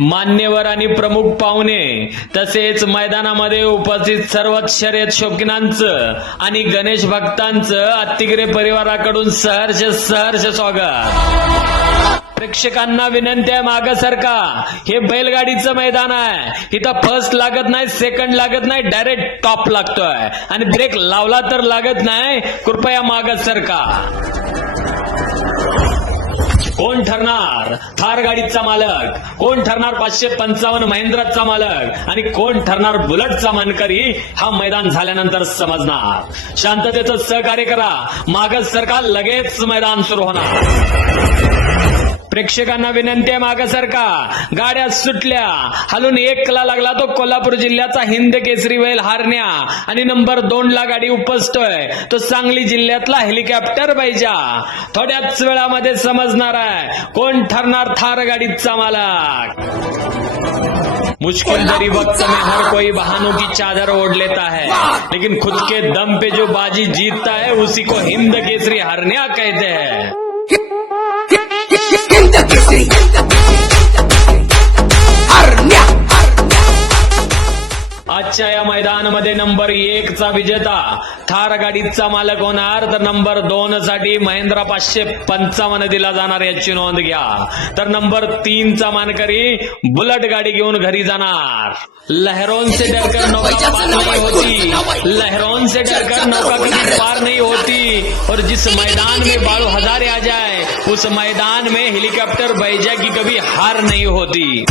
मान्यवर आणि प्रमुख पाहुणे तसेच मैदानामध्ये उपस्थित सर्वच शर्यत शौकीनांचं आणि गणेश भक्तांचं अत्तिगिरे परिवाराकडून सहर्ष स्वागत। प्रेक्षकांना विनंती आहे, मागं सरका। हे बैलगाडीचं मैदान आहे, इथं फर्स्ट लागत नाही, सेकंड लागत नाही, डायरेक्ट टॉप लागतोय आणि ब्रेक लावला तर लागत नाही। कृपया मागं सरका। कोण ठरणार थार गाडीचा मालक, कोण ठरणार 555 महिंद्राचा मालक आणि कोण ठरणार बुलेटचा मानकरी, हा मैदान झाल्यानंतर समजणार। शांततेचं सहकार्य करा, मागच सरका, लगेच मैदान सुरू होणार। प्रेक्षकांना विनंती आहे, मागं सरका। गाड्या सुटल्या, हलून 1 ला लागला तो कोल्हापूर जिल्ह्याचा हिंद केसरी बैल हारण्या आणि नंबर 2 ला गाडी उपसतोय तो सांगली जिल्ह्यातला हेलिकॉप्टर बैजा। थोड्याच वेळामध्ये समजणार आहे कोण ठरणार थार गाडीचा मालक। मुश्किल दरी वक्त में हर कोई बहानों की चादर ओढ़ लेता है, लेकिन खुद के दम पे जो बाजी जीतता है उसी को हिंद केसरी हारण्या कहते हैं। आजच्या या मैदानामध्ये नंबर 1 चा विजेता थार गाडीचा मालक होणार, तर नंबर 2 साठी महिंद्रा 555 दिला जाणार याची नोंद घ्या। तर नंबर 3 चा मानकरी बुलेट गाडी घेऊन घरी जाणार। लहरों से डरकर नौका पार नहीं होती, लहरों से डरकर नौका कभी पार नहीं होती, और जिस मैदान में बालू हजारे आ जाए उस मैदान में हेलीकॉप्टर बैजा की कभी हार नहीं होती।